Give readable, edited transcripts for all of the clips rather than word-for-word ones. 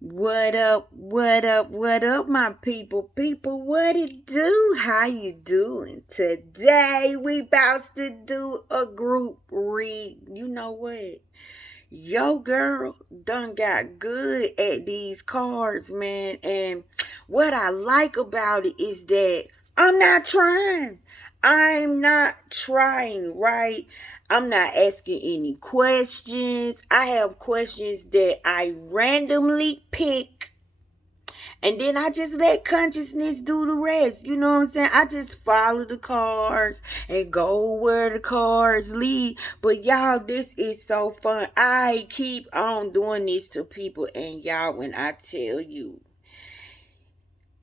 What up, what up, what up, my people? People, what it do? How you doing? Today we about to do a group read. You know what? Yo girl done got good at these cards, man. And what I like about it is that I'm not trying. I'm not trying, right? I'm not asking any questions. I have questions that I randomly pick, and then I just let consciousness do the rest. You know what I'm saying? I just follow the cards and go where the cards lead. But y'all, this is so fun. I keep on doing this to people. And y'all, when I tell you,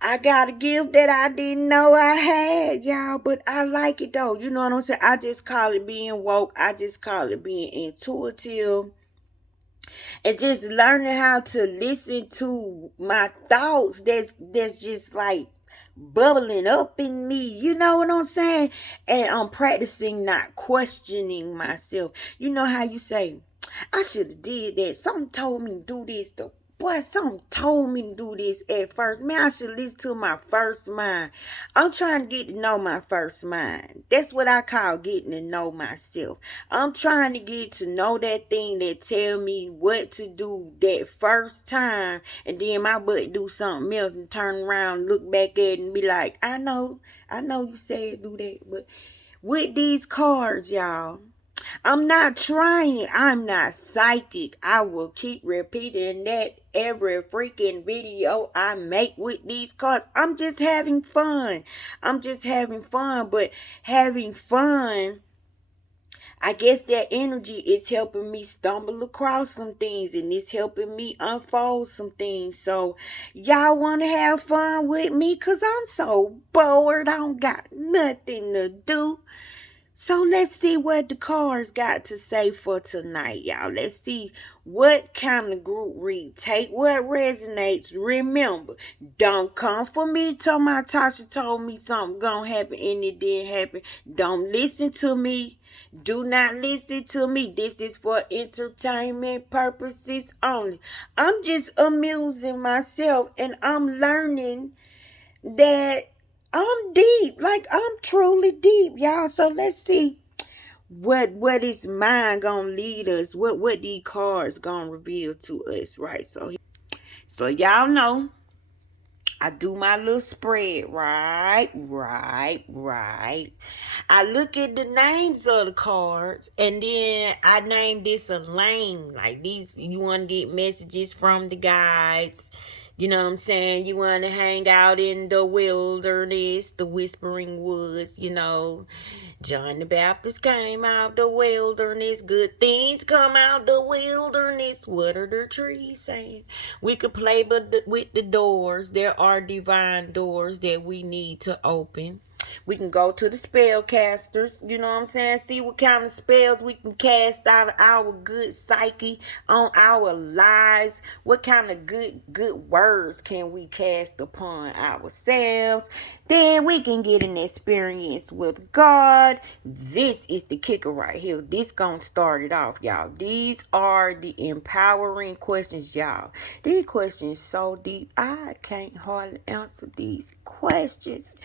I got a gift that I didn't know I had, y'all, but I like it though. You know what I'm saying? I just call it being woke. I just call it being intuitive and just learning how to listen to my thoughts that's just like bubbling up in me. You know what I'm saying? And I'm practicing not questioning myself. You know how you say, I should have did that. Something told me to do this. The boy, something told me to do this at first. Man, I should listen to my first mind. I'm trying to get to know my first mind. That's what I call getting to know myself. I'm trying to get to know that thing that tell me what to do that first time, and then my butt do something else and turn around, look back at it and be like, I know you said do that, but with these cards, y'all, I'm not trying. I'm not psychic. I will keep repeating that every freaking video I make with these cards. I'm just having fun. I'm just having fun. But having fun, I guess that energy is helping me stumble across some things, and it's helping me unfold some things. So y'all want to have fun with me? Because I'm so bored. I don't got nothing to do. So let's see what the cards got to say for tonight, y'all. Let's see what kind of group read. Take what resonates. Remember, don't come for me till my Tasha told me something gonna happen and it didn't happen. Don't listen to me. Do not listen to me. This is for entertainment purposes only. I'm just amusing myself and I'm learning that I'm deep. Like I'm truly deep, y'all. So let's see what is mine gonna lead us. What these cards gonna reveal to us, right? So y'all know I do my little spread, right. I look at the names of the cards, and then I name this a lane. Like these, you want to get messages from the guides. You know what I'm saying? You want to hang out in the wilderness, the whispering woods, John the Baptist came out the wilderness. Good things come out the wilderness. What are the trees saying? We could play with the doors. There are divine doors that we need to open. We can go to the spellcasters, you know what I'm saying? See what kind of spells we can cast out of our good psyche on our lives. What kind of good words can we cast upon ourselves? Then we can get an experience with God. This is the kicker right here. This gonna start it off, y'all. These are the empowering questions, y'all. These questions so deep, I can't hardly answer these questions.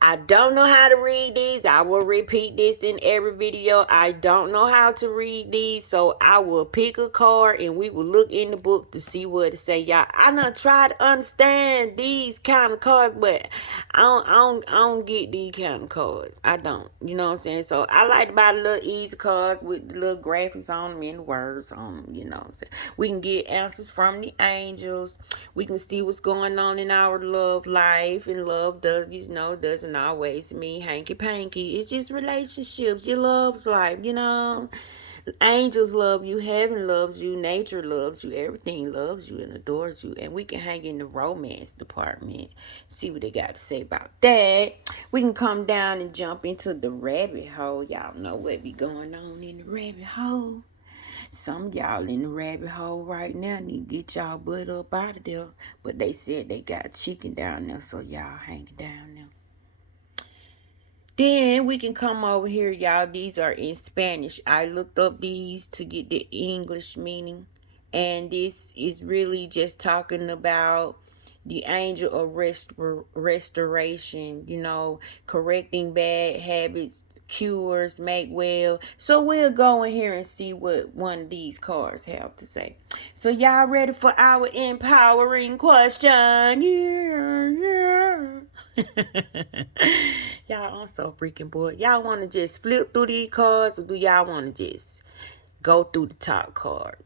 I don't know how to read these. I will repeat this in every video. I don't know how to read these, so I will pick a card and we will look in the book to see what to say. Y'all, I done try to understand these kind of cards, but I don't get these kind of cards. I don't. You know what I'm saying? So I like to buy the little easy cards with the little graphics on them and the words on them. You know what I'm saying? We can get answers from the angels. We can see what's going on in our love life, and love doesn't always mean hanky panky. It's just relationships. Your love's life. Angels love you, heaven loves you, nature loves you, everything loves you and adores you. And we can hang in the romance department, see what they got to say about that. We can come down and jump into the rabbit hole. Y'all know what be going on in the rabbit hole. Some of y'all in the rabbit hole right now need to get y'all butt up out of there. But they said they got chicken down there, so y'all hang down there. Then we can come over here, y'all. These are in Spanish. I looked up these to get the English meaning. And this is really just talking about the angel of restoration, correcting bad habits, cures, make well. So we'll go in here and see what one of these cards have to say. So y'all ready for our empowering question? Yeah. Y'all, I'm so freaking bored. Y'all want to just flip through these cards, or do y'all want to just go through the top card?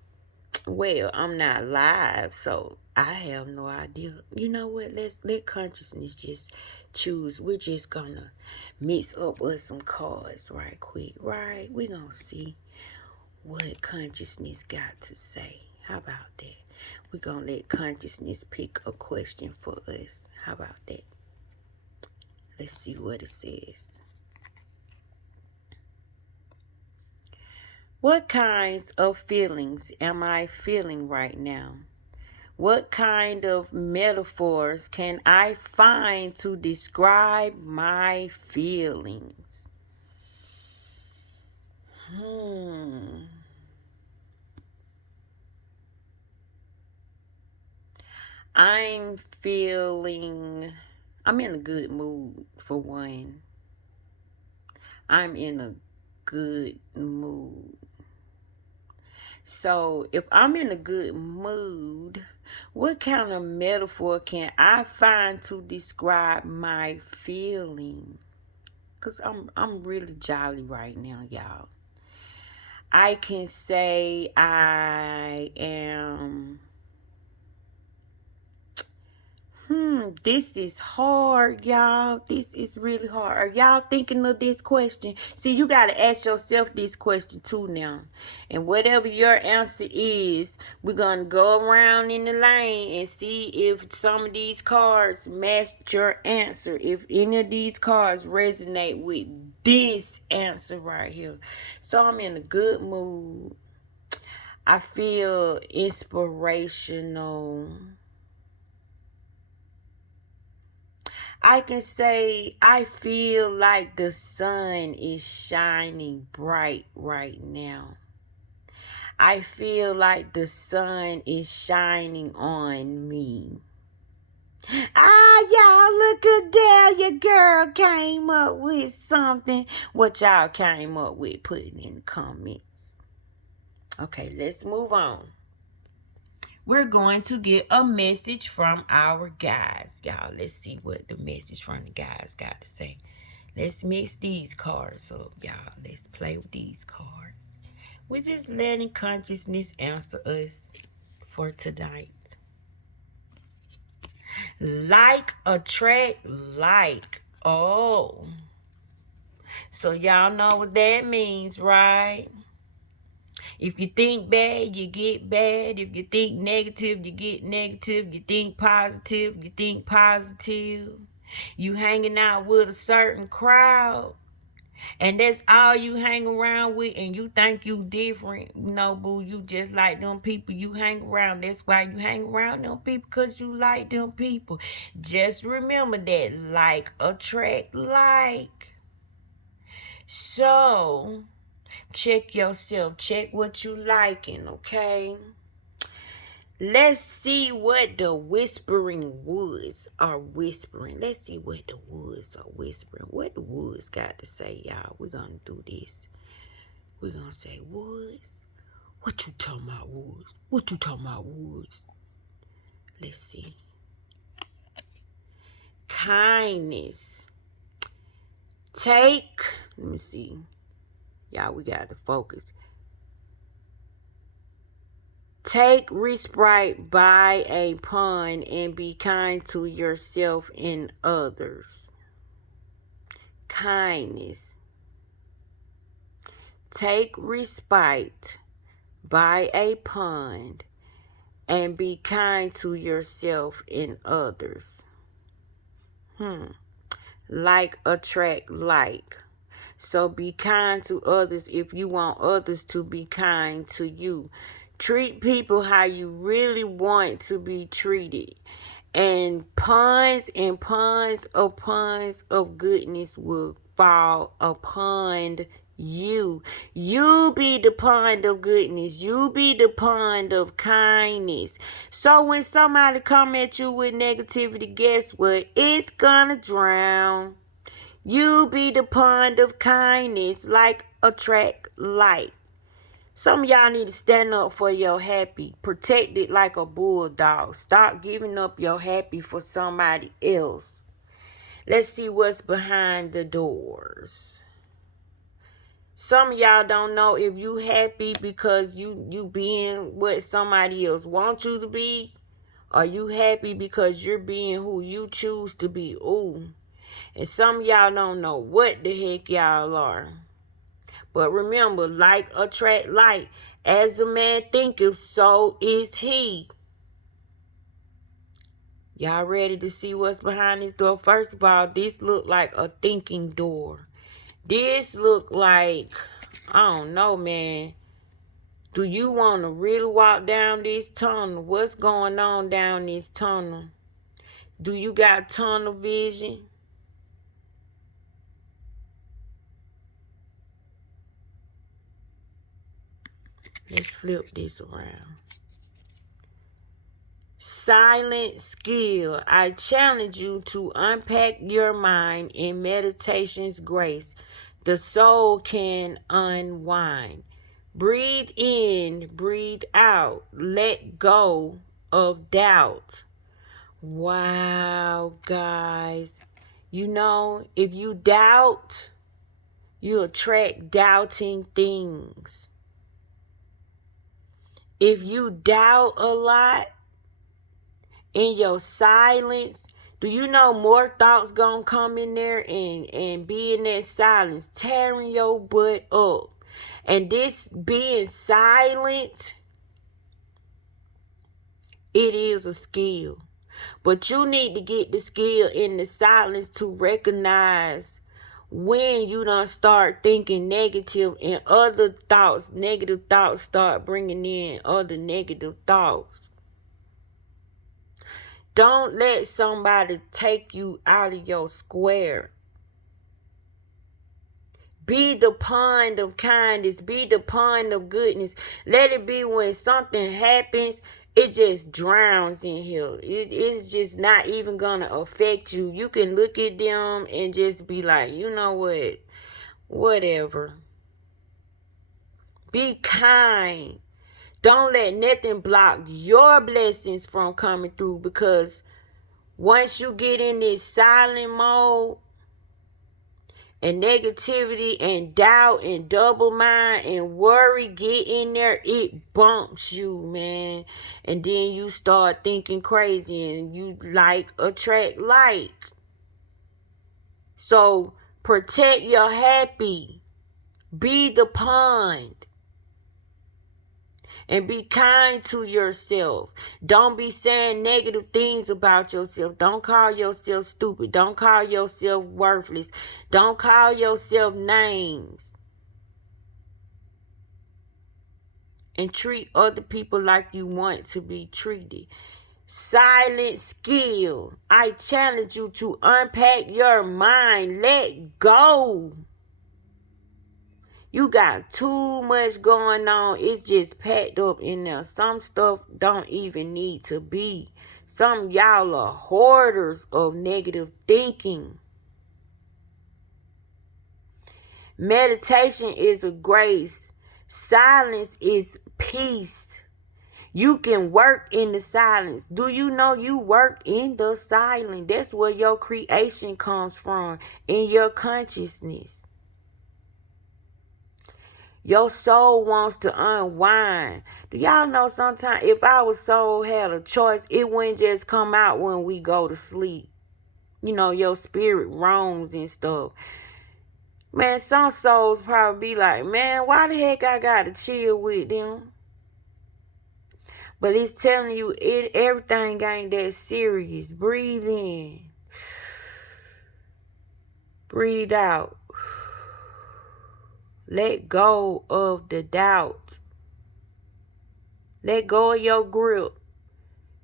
Well, I'm not live, so I have no idea. You know what? Let's let consciousness just choose. We're just gonna mix up with some cards right quick, right? We're gonna see what consciousness got to say. How about that? We're gonna let consciousness pick a question for us. How about that? Let's see what it says. What kinds of feelings am I feeling right now? What kind of metaphors can I find to describe my feelings? I'm in a good mood, for one. I'm in a good mood. So if I'm in a good mood, what kind of metaphor can I find to describe my feeling? Cause I'm really jolly right now, y'all. I can say I am. This is hard, y'all. This is really hard. Are y'all thinking of this question? See, you got to ask yourself this question too now. And whatever your answer is, we're going to go around in the lane and see if some of these cards match your answer. If any of these cards resonate with this answer right here. So I'm in a good mood. I feel inspirational. I can say I feel like the sun is shining bright right now. I feel like the sun is shining on me. Y'all, look at there. Your girl came up with something. What y'all came up with, put it in the comments. Okay, let's move on. We're going to get a message from our guys. Y'all, let's see what the message from the guys got to say. Let's mix these cards up, y'all. Let's play with these cards. We're just letting consciousness answer us for tonight. Like, attract, like. Oh. So y'all know what that means, right? If you think bad, you get bad. If you think negative, you get negative. You think positive, you think positive. You hanging out with a certain crowd, and that's all you hang around with, and you think you different. No, boo, you just like them people you hang around. That's why you hang around them people, because you like them people. Just remember that. Like attract like. So check yourself. Check what you liking, okay? Let's see what the whispering woods are whispering. Let's see what the woods are whispering. What the woods got to say, y'all. We're going to do this. We're going to say, woods? What you talking about, woods? What you talking about, woods? Let's see. Kindness. Let me see. Y'all, we got to focus. Take respite by a pond and be kind to yourself and others. Kindness. Take respite by a pond and be kind to yourself and others. Like attract like. So be kind to others if you want others to be kind to you. Treat people how you really want to be treated. And puns of goodness will fall upon You. You be the pond of goodness. You be the pond of kindness. So when somebody come at you with negativity, guess what? It's gonna drown. You be the pond of kindness, like attract light. Some of y'all need to stand up for your happy. Protect it like a bulldog. Stop giving up your happy for somebody else. Let's see what's behind the doors. Some of y'all don't know if you happy because you being what somebody else wants you to be. Or you happy because you're being who you choose to be. Ooh. And some of y'all don't know what the heck y'all are. But remember, like attract like. As a man thinketh, so is he. Y'all ready to see what's behind this door? First of all, this look like a thinking door. This look like, I don't know, man. Do you want to really walk down this tunnel? What's going on down this tunnel? Do you got tunnel vision? Let's flip this around. Silent skill. I challenge you to unpack your mind in meditation's grace. The soul can unwind. Breathe in, breathe out. Let go of doubt. Wow, guys. You know, if you doubt, you attract doubting things. If you doubt a lot, in your silence, do you know more thoughts gonna come in there and be in that silence, tearing your butt up? And this being silent, it is a skill. But you need to get the skill in the silence to recognize when you done start thinking negative and other thoughts, negative thoughts start bringing in other negative thoughts. Don't let somebody take you out of your square. Be the pond of kindness. Be the pond of goodness. Let it be when something happens, it just drowns in here. It's just not even going to affect you. You can look at them and just be like, you know what? Whatever. Be kind. Don't let nothing block your blessings from coming through, because once you get in this silent mode and negativity and doubt and double mind and worry get in there, it bumps you, man. And then you start thinking crazy and you like attract like. So protect your happy. Be the pond. And be kind to yourself. Don't be saying negative things about yourself. Don't call yourself stupid. Don't call yourself worthless. Don't call yourself names. And treat other people like you want to be treated. Silent skill. I challenge you to unpack your mind. Let go. You got too much going on. It's just packed up in there. Some stuff don't even need to be. Some y'all are hoarders of negative thinking. Meditation is a grace. Silence is peace. You can work in the silence. Do you know you work in the silence? That's where your creation comes from, in your consciousness. Your soul wants to unwind. Do y'all know sometimes if our soul had a choice, it wouldn't just come out when we go to sleep. You know, your spirit roams and stuff. Man, some souls probably be like, man, why the heck I gotta chill with them? But it's telling you everything ain't that serious. Breathe in. Breathe out. Let go of the doubt. Let go of your grip.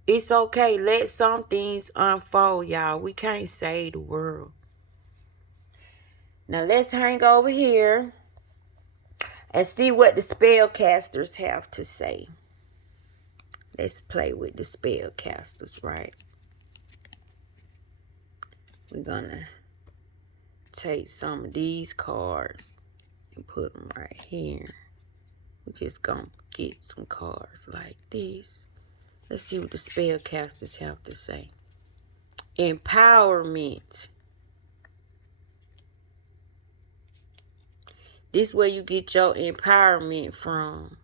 It's okay. Let some things unfold, y'all. We can't save the world. Now let's hang over here and see what the spellcasters have to say. Let's play with the spellcasters, right? We're gonna take some of these cards and put them right here. We're just gonna get some cards like this. Let's see what the spellcasters have to say. Empowerment. This is where you get your empowerment from.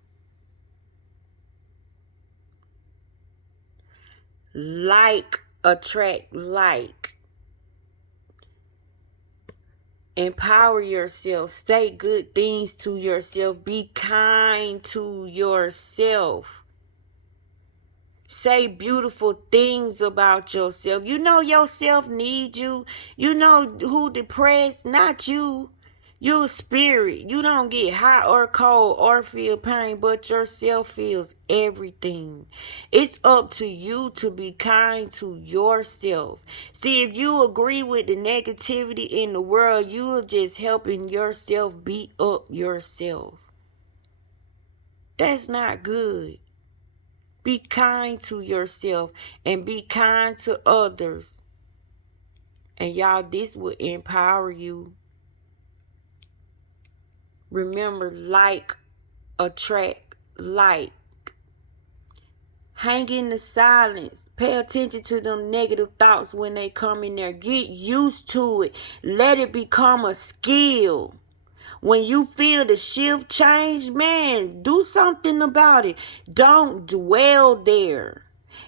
Like attract like. Empower yourself. Say good things to yourself. Be kind to yourself. Say beautiful things about yourself. You know yourself needs you. You know who depressed, not you. Your spirit. You don't get hot or cold or feel pain, but yourself feels everything. It's up to you to be kind to yourself. See, if you agree with the negativity in the world, you're just helping yourself beat up yourself. That's not good. Be kind to yourself and be kind to others. And y'all, this will empower you. Remember, like, attract, like. Hang in the silence. Pay attention to them negative thoughts when they come in there. Get used to it. Let it become a skill. When you feel the shift change, man, do something about it. Don't dwell there.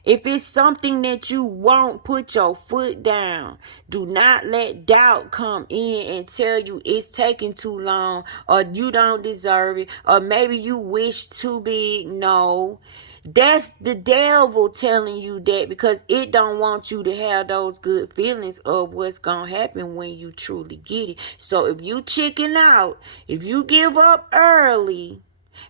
If it's something that you want, put your foot down. Do not let doubt come in and tell you it's taking too long, or you don't deserve it, or maybe you wish too big. No. That's the devil telling you that, because it don't want you to have those good feelings of what's going to happen when you truly get it. So if you chicken out, if you give up early,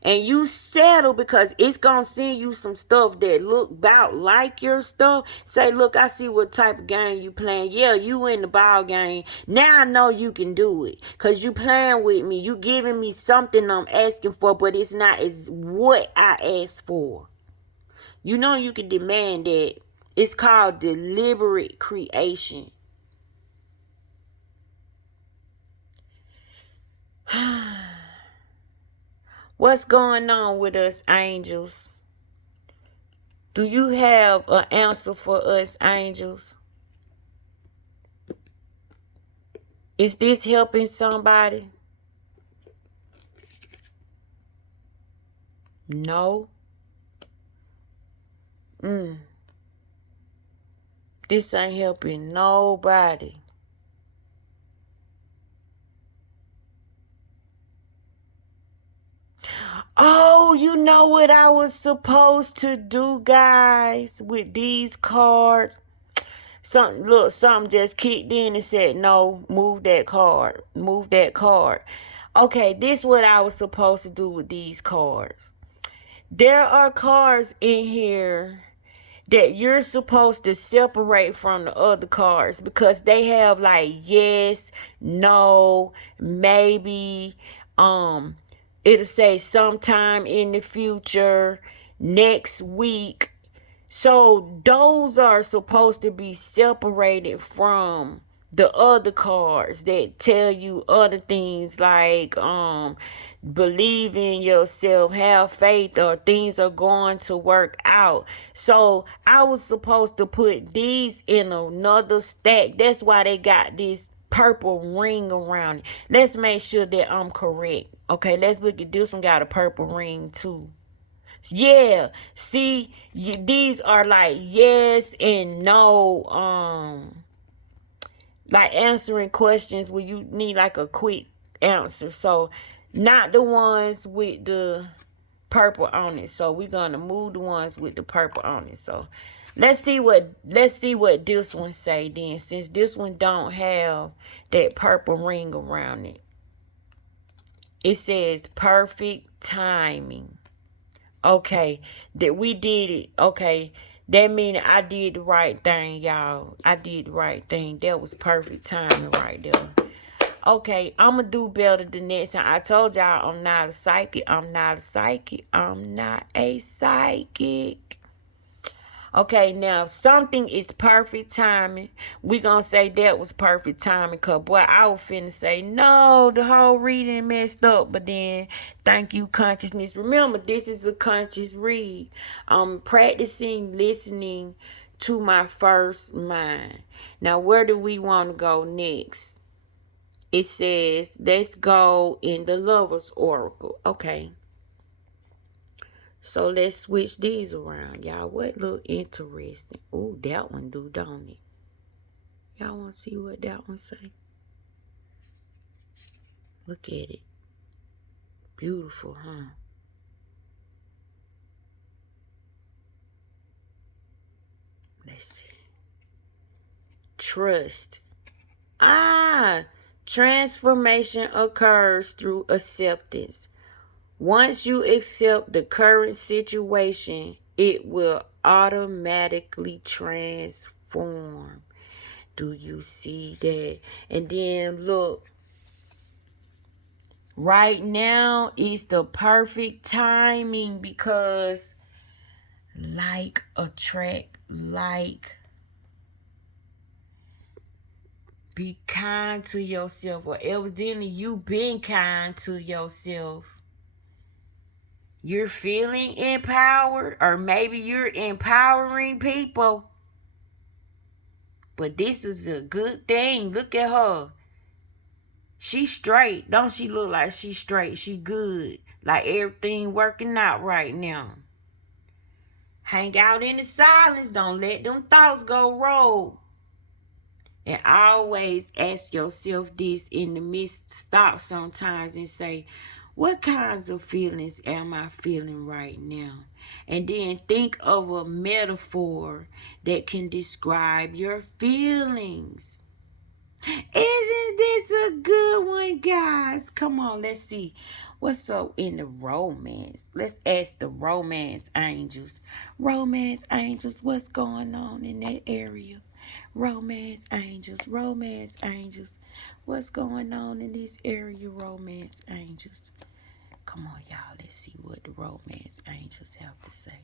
and you settle because it's going to send you some stuff that look about like your stuff. Say, look, I see what type of game you playing. Yeah, you in the ball game. Now I know you can do it because you playing with me. You giving me something I'm asking for, but it's not as what I asked for. You know you can demand that. It's called deliberate creation. What's going on with us, angels? Do you have an answer for us, angels? Is this helping somebody? No. This ain't helping nobody. Oh, you know what I was supposed to do, guys, with these cards? Something just kicked in and said, no, move that card. Move that card. Okay, this is what I was supposed to do with these cards. There are cards in here that you're supposed to separate from the other cards because they have like yes, no, maybe, it'll say sometime in the future, next week. So those are supposed to be separated from the other cards that tell you other things like believe in yourself, have faith, or things are going to work out. So I was supposed to put these in another stack. That's why they got this purple ring around it. Let's make sure that I'm correct. Okay, let's look at this one. Got a purple ring too. Yeah, see, these are like yes and no, like answering questions where you need like a quick answer. So not the ones with the purple on it. So we're gonna move the ones with the purple on it. So let's see what this one say then, since this one don't have that purple ring around it. It says perfect timing. Okay, that we did it. Okay, that means I did the right thing, y'all. I did the right thing. That was perfect timing right there. Okay, I'm going to do better the next time. I told y'all I'm not a psychic. I'm not a psychic. I'm not a psychic. Okay, now if something is perfect timing, we gonna say that was perfect timing. Cause boy, I was finna say no, the whole reading messed up. But then, thank you, consciousness. Remember, this is a conscious read. I'm practicing listening to my first mind. Now, where do we want to go next? It says, let's go in the Lover's Oracle. Okay. So let's switch these around, y'all. What look interesting? Ooh, that one do, don't it? Y'all want to see what that one say? Look at it. Beautiful, huh? Let's see. Trust. Transformation occurs through acceptance. Once you accept the current situation, it will automatically transform. Do you see that? And then look, right now is the perfect timing because like attract like. Be kind to yourself, or evidently you been kind to yourself. You're feeling empowered, or maybe you're empowering people. But this is a good thing. Look at her. She straight. Don't she look like she straight? She good. Like everything working out right now. Hang out in the silence. Don't let them thoughts go rogue. And always ask yourself this in the midst. Stop sometimes and say, what kinds of feelings am I feeling right now? And then think of a metaphor that can describe your feelings. Isn't this a good one, guys? Come on, let's see. What's up in the romance? Let's ask the romance angels. Romance angels, what's going on in that area? Romance angels, romance angels. What's going on in this area, romance angels? Come on, y'all. Let's see what the romance angels have to say.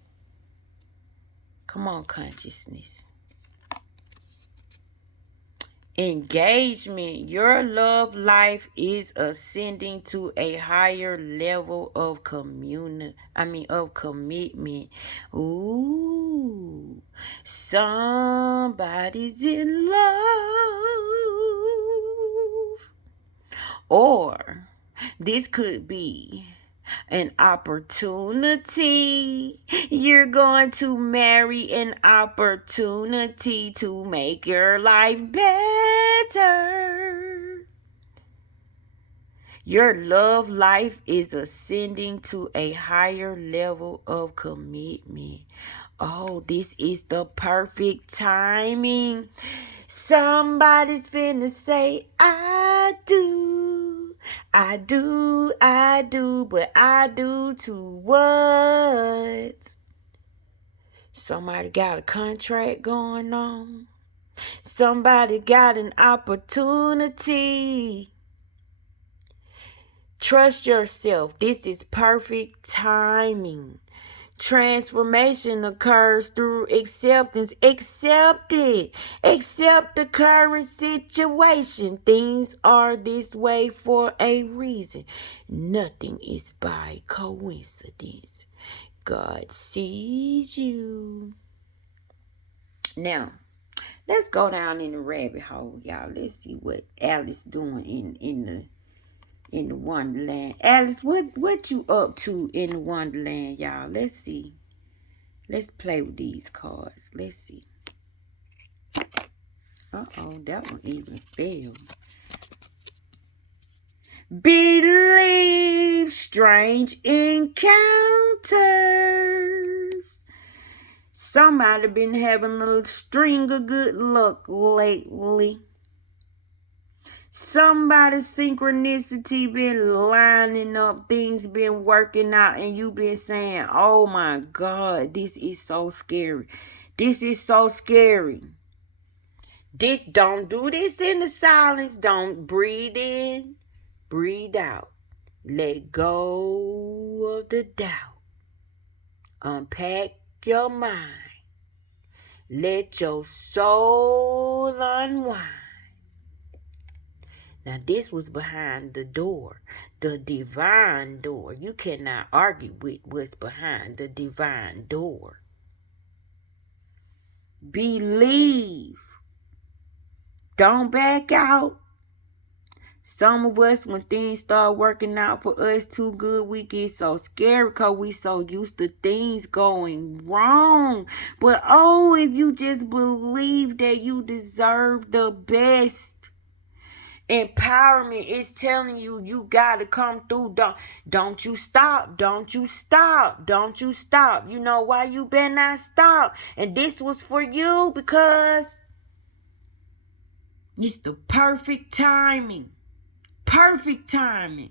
Come on, consciousness. Engagement. Your love life is ascending to a higher level of commitment. Ooh, somebody's in love. Or this could be an opportunity. You're going to marry an opportunity to make your life better. Your love life is ascending to a higher level of commitment. Oh, this is the perfect timing. Somebody's finna say, I do, I do, I do, but I do to what? Somebody got a contract going on. Somebody got an opportunity. Trust yourself. This is perfect timing. Transformation occurs through acceptance. Accept it. Accept the current situation. Things are this way for a reason. Nothing is by coincidence. God sees you. Now, let's go down in the rabbit hole, y'all. Let's see what Alice doing in the Wonderland. Alice, what you up to in the Wonderland, y'all? Let's see. Let's play with these cards. Let's see. Uh-oh, that one even failed. Believe strange encounters. Somebody been having a little string of good luck lately. Somebody's synchronicity been lining up, things been working out, and you been saying, oh my God, this is so scary. This is so scary. Don't do this in the silence. Don't breathe in, breathe out. Let go of the doubt. Unpack your mind. Let your soul unwind. Now this was behind the door, the divine door. You cannot argue with what's behind the divine door. Believe. Don't back out. Some of us, when things start working out for us too good, we get so scared because we so used to things going wrong. But oh, if you just believe that you deserve the best. Empowerment is telling you you gotta come through. Don't you stop. Don't you stop. Don't you stop. You know why you better not stop. And this was for you because it's the perfect timing. Perfect timing.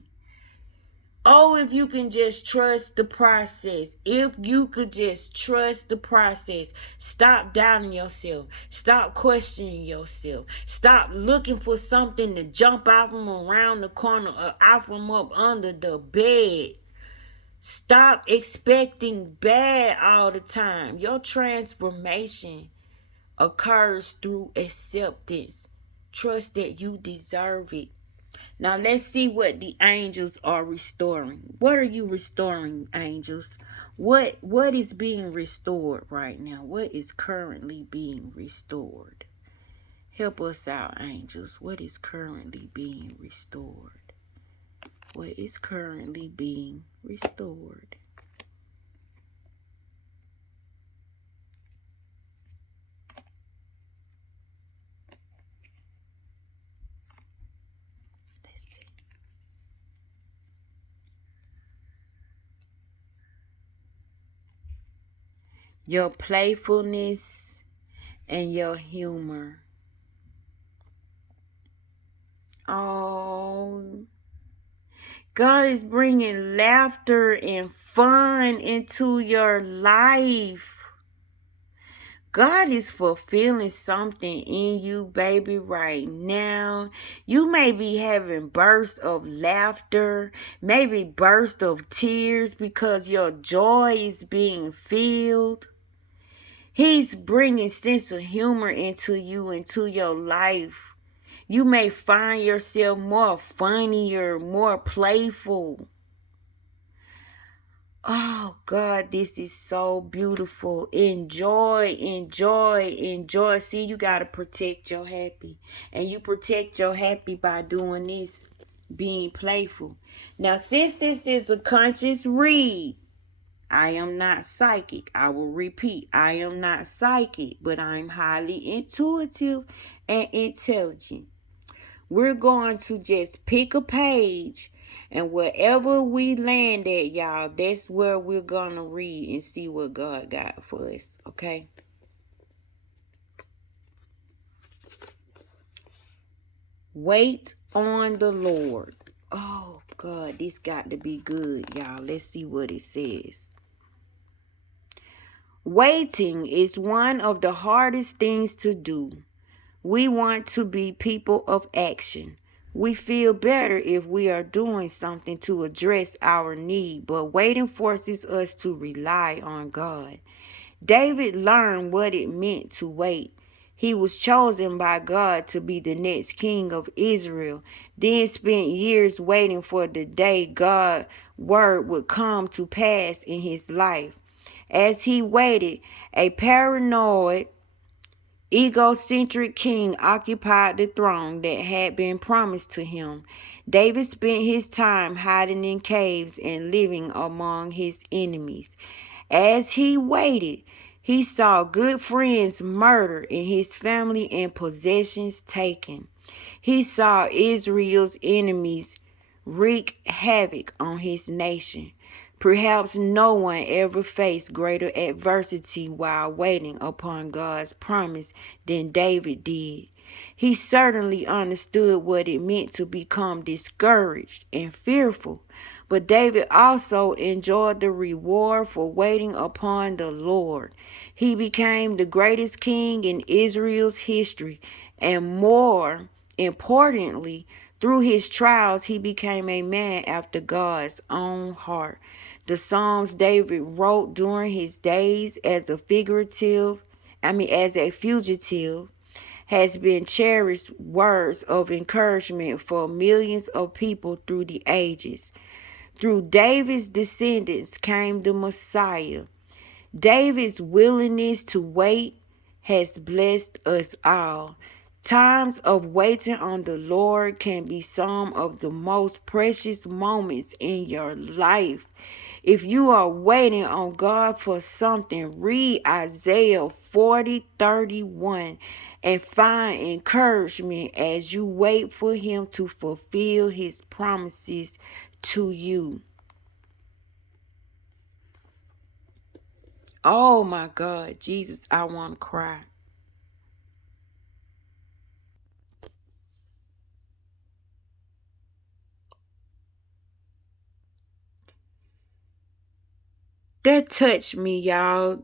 Oh, if you can just trust the process. If you could just trust the process. Stop doubting yourself. Stop questioning yourself. Stop looking for something to jump out from around the corner or out from up under the bed. Stop expecting bad all the time. Your transformation occurs through acceptance. Trust that you deserve it. Now let's see what the angels are restoring. What are you restoring, angels? What is being restored right now? What is currently being restored? Help us out, angels. What is currently being restored? What is currently being restored? Your playfulness and your humor. Oh, God is bringing laughter and fun into your life. God is fulfilling something in you, baby, right now. You may be having bursts of laughter, maybe bursts of tears because your joy is being filled. He's bringing sense of humor into you, into your life. You may find yourself more funnier, more playful. Oh, God, this is so beautiful. Enjoy, enjoy, enjoy. See, you got to protect your happy. And you protect your happy by doing this, being playful. Now, since this is a conscious read, I am not psychic. I will repeat, I am not psychic, but I'm highly intuitive and intelligent. We're going to just pick a page, and wherever we land at, y'all, that's where we're going to read and see what God got for us, okay? Wait on the Lord. Oh, God, this got to be good, y'all. Let's see what it says. Waiting is one of the hardest things to do. We want to be people of action. We feel better if we are doing something to address our need, but waiting forces us to rely on God. David learned what it meant to wait. He was chosen by God to be the next king of Israel, then spent years waiting for the day God's word would come to pass in his life. As he waited, a paranoid, egocentric king occupied the throne that had been promised to him. David spent his time hiding in caves and living among his enemies. As he waited, he saw good friends murdered and his family and possessions taken. He saw Israel's enemies wreak havoc on his nation. Perhaps no one ever faced greater adversity while waiting upon God's promise than David did. He certainly understood what it meant to become discouraged and fearful, but David also enjoyed the reward for waiting upon the Lord. He became the greatest king in Israel's history And more importantly, through his trials, he became a man after God's own heart. The Psalms David wrote during his days as a fugitive, has been cherished words of encouragement for millions of people through the ages. Through David's descendants came the Messiah. David's willingness to wait has blessed us all. Times of waiting on the Lord can be some of the most precious moments in your life. If you are waiting on God for something, read Isaiah 40:31 and find encouragement as you wait for Him to fulfill His promises to you. Oh my God, Jesus, I want to cry. That touched me, y'all.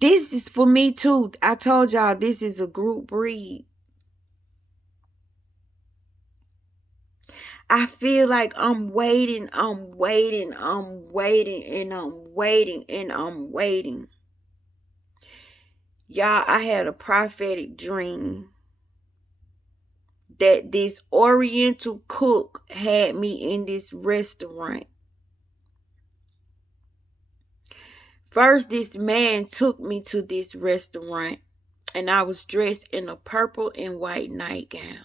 This is for me too. I told y'all this is a group read. I feel like I'm waiting, I'm waiting, I'm waiting, and I'm waiting, and I'm waiting. Y'all, I had a prophetic dream that this Oriental cook had me in this restaurant. First, this man took me to this restaurant, and I was dressed in a purple and white nightgown.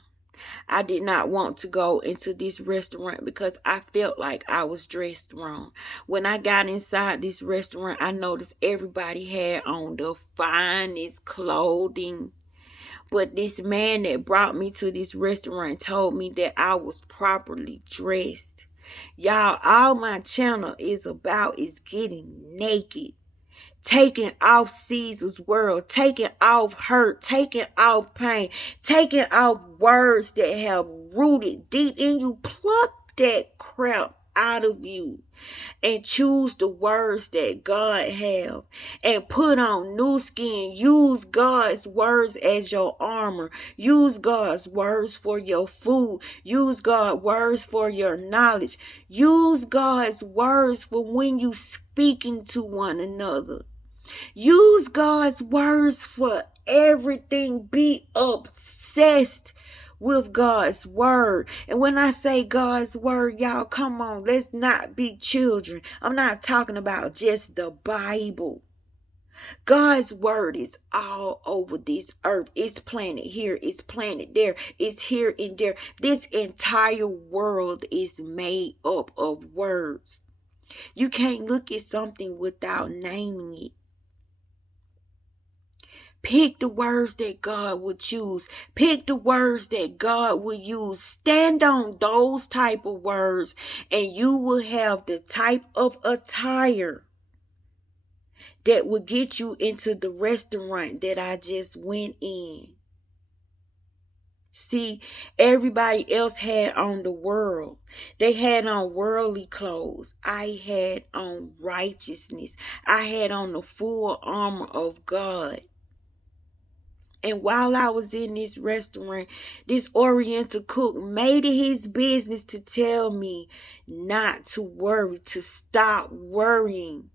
I did not want to go into this restaurant because I felt like I was dressed wrong. When I got inside this restaurant, I noticed everybody had on the finest clothing. But this man that brought me to this restaurant told me that I was properly dressed. Y'all, all my channel is about is getting naked. Taking off Caesar's world, taking off hurt, taking off pain, taking off words that have rooted deep in you. Pluck that crap out of you and choose the words that God have and put on new skin. Use God's words as your armor. Use God's words for your food. Use God's words for your knowledge. Use God's words for when you speaking to one another. Use God's words for everything. Be obsessed with God's word. And when I say God's word, y'all, come on, let's not be children. I'm not talking about just the Bible. God's word is all over this earth. It's planted here. It's planted there. It's here and there. This entire world is made up of words. You can't look at something without naming it. Pick the words that God would choose. Pick the words that God would use. Stand on those type of words and you will have the type of attire that will get you into the restaurant that I just went in. See, everybody else had on the world. They had on worldly clothes. I had on righteousness. I had on the full armor of God. And while I was in this restaurant, this Oriental cook made it his business to tell me not to worry, to stop worrying.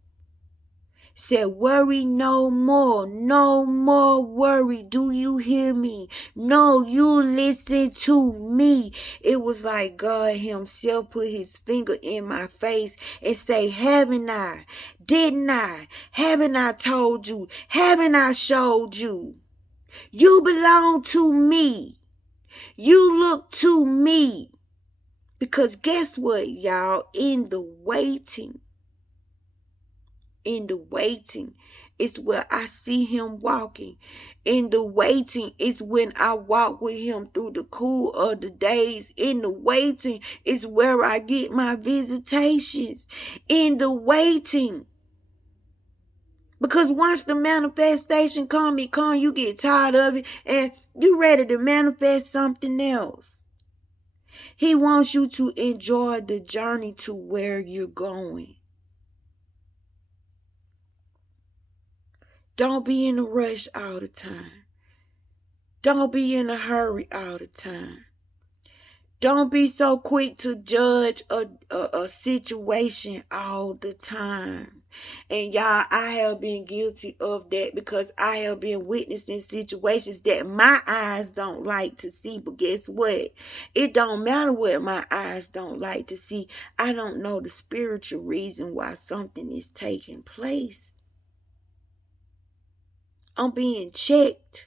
Said, worry no more, no more worry. Do you hear me? No, you listen to me. It was like God himself put his finger in my face and say, haven't I? Didn't I? Haven't I told you? Haven't I showed you? You belong to me. You look to me. Because guess what, y'all? In the waiting is where I see him walking. In the waiting is when I walk with him through the cool of the days. In the waiting is where I get my visitations. In the waiting. Because once the manifestation come, you get tired of it and you ready to manifest something else. He wants you to enjoy the journey to where you're going. Don't be in a rush all the time. Don't be in a hurry all the time. Don't be so quick to judge a situation all the time. And y'all, I have been guilty of that because I have been witnessing situations that my eyes don't like to see. But guess what? It don't matter what my eyes don't like to see. I don't know the spiritual reason why something is taking place. I'm being checked.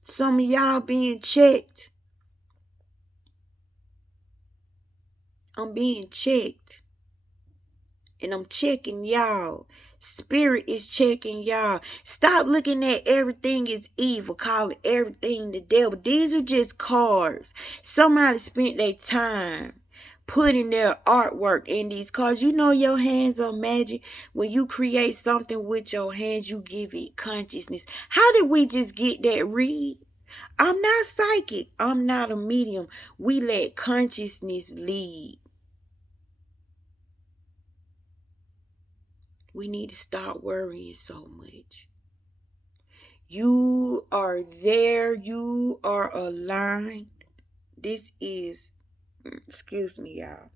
Some of y'all being checked. I'm being checked. And I'm checking y'all. Spirit is checking y'all. Stop looking at everything as evil, calling everything the devil. These are just cards. Somebody spent their time putting their artwork in these cards. You know your hands are magic. When you create something with your hands, you give it consciousness. How did we just get that read? I'm not psychic. I'm not a medium. We let consciousness lead. We need to stop worrying so much. You are there. You are aligned. This is, excuse me, y'all,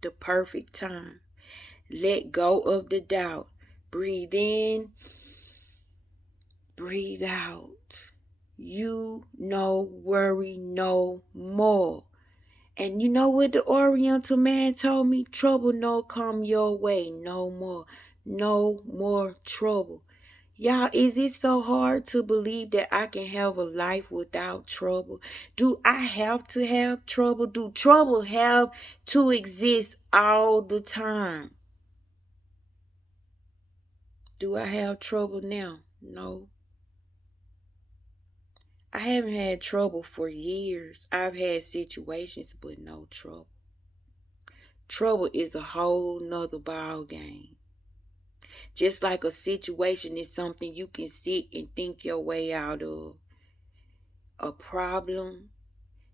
the perfect time. Let go of the doubt. Breathe in. Breathe out. You no worry no more. And you know what the Oriental man told me? Trouble no come your way no more. No more trouble. Y'all, is it so hard to believe that I can have a life without trouble? Do I have to have trouble? Do trouble have to exist all the time? Do I have trouble now? No. I haven't had trouble for years. I've had situations, but no trouble. Trouble is a whole nother ball game. Just like a situation is something you can sit and think your way out of. A problem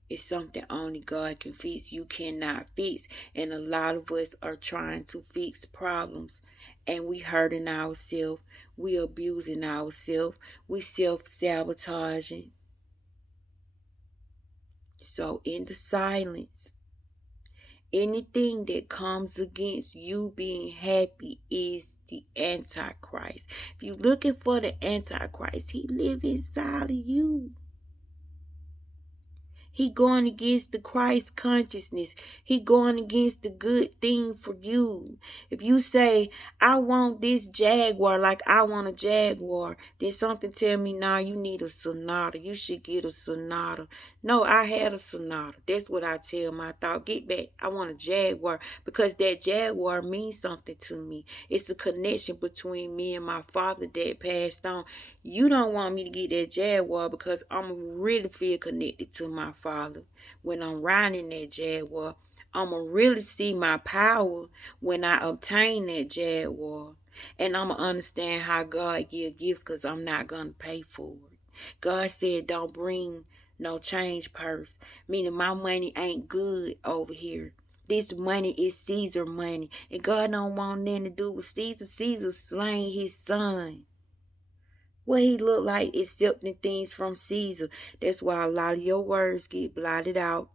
is something only God can fix. You cannot fix. And a lot of us are trying to fix problems. And we hurting ourselves. We abusing ourselves. We self-sabotaging. So in the silence, anything that comes against you being happy is the Antichrist. If you're looking for the Antichrist, he lives inside of you. He going against the Christ consciousness. He going against the good thing for you. If you say, I want this Jaguar like I want a Jaguar, then something tell me, nah, you need a Sonata. You should get a Sonata. No, I had a Sonata. That's what I tell my thought. Get back. I want a Jaguar because that Jaguar means something to me. It's a connection between me and my father that passed on. You don't want me to get that Jaguar because I'm really feel connected to my father. When I'm riding that Jaguar, I'm going to really see my power when I obtain that Jaguar. And I'm going to understand how God gives gifts because I'm not going to pay for it. God said don't bring no change purse, meaning my money ain't good over here. This money is Caesar money. And God don't want nothing to do with Caesar. Caesar slain his son. What he look like accepting things from Caesar. That's why a lot of your words get blotted out.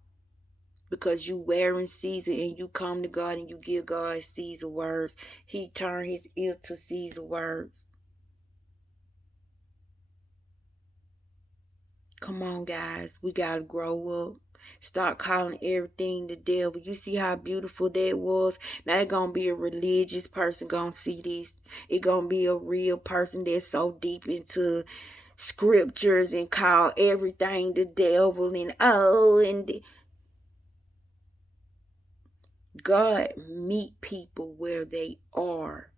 Because you wearing Caesar and you come to God and you give God Caesar words. He turned his ear to Caesar words. Come on, guys. We got to grow up. Start calling everything the devil. You see how beautiful that was? Now it's going to be a religious person going to see this. It's going to be a real person that's so deep into scriptures and call everything the devil and God meet people where they are.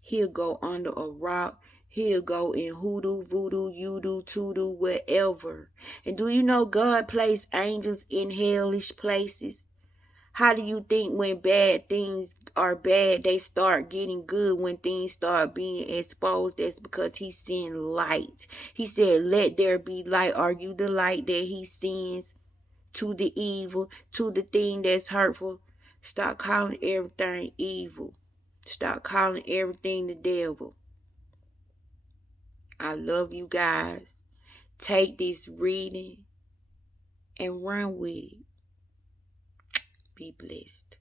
He'll go under a rock. He'll go in hoodoo, voodoo, you-do, to-do, wherever. And do you know God placed angels in hellish places? How do you think when bad things are bad, they start getting good when things start being exposed? That's because he sent light. He said, let there be light. Are you the light that he sends to the evil, to the thing that's hurtful? Stop calling everything evil. Stop calling everything the devil. I love you guys. Take this reading and run with it. Be blessed.